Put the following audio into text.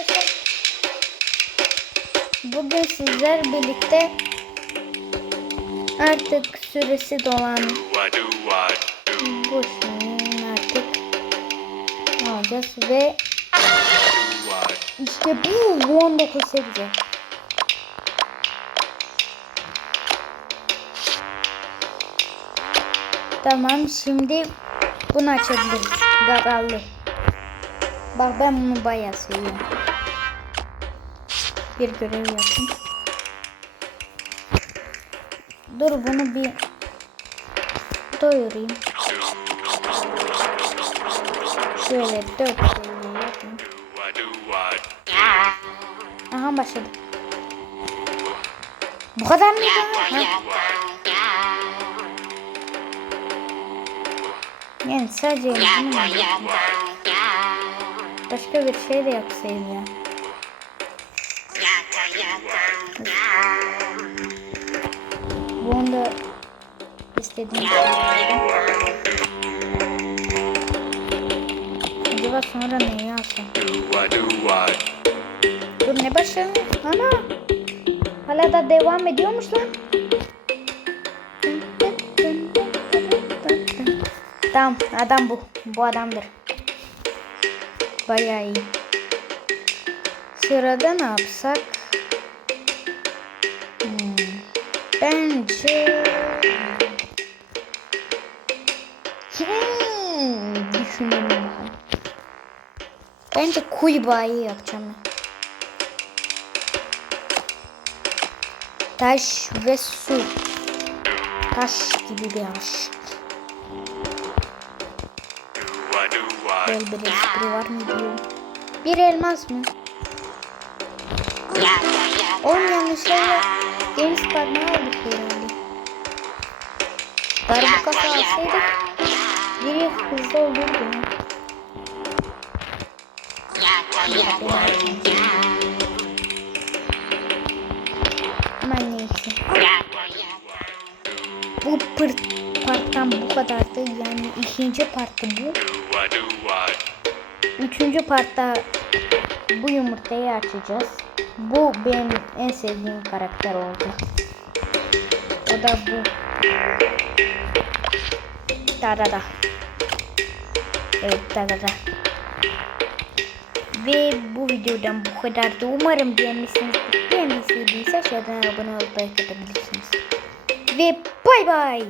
arkadaşlar. Bugün sizler birlikte artık süresi dolan bu şeyin artık alacağız ve işte bu bu 19 8'e. Tamam şimdi bunu açabiliriz. Gagallı. Bak ben bunu bayağı seviyorum. Bir görev yapayım. Dur bunu bir doyurayım. Şöyle dört seviye yapayım. Aha başladı. Bu kadar mıydı? Ha? Yani sadece bunu başka bir şey de yapsaydım ya. Bunu da istediğim yapayım. Acaba sonra neyi alsam? Dur ne başladı? Ana! Hala da devam ediyormuş lan. Tamam adam bu. Bu adamdır. Bayağı iyi. Sırada ne yapsak? Hmm. Bence... Hmm. Düşünelim bakalım. Bence kuybağayı yapacağım. Taş ve su. Taş gibi bir aşk. Böyle bir espri var mı diyorum. Bir elmas mı? Oğlum yanlışlıkla Darbuka alsaydık biri hızlı olurdu. Ama neyse. Bu pır parttan bu kadardı. Yani ikinci partı bu. Üçüncü partta bu yumurtayı açacağız. Bu benim en sevdiğim karakter oldu. O da bu. Da da da. Evet da da da. Ve bu videodan bu kadardı. Umarım beğenmişsinizdir. Beğenmişsiniz aşağıdan abone olup like atabilirsiniz. Ve bay bay.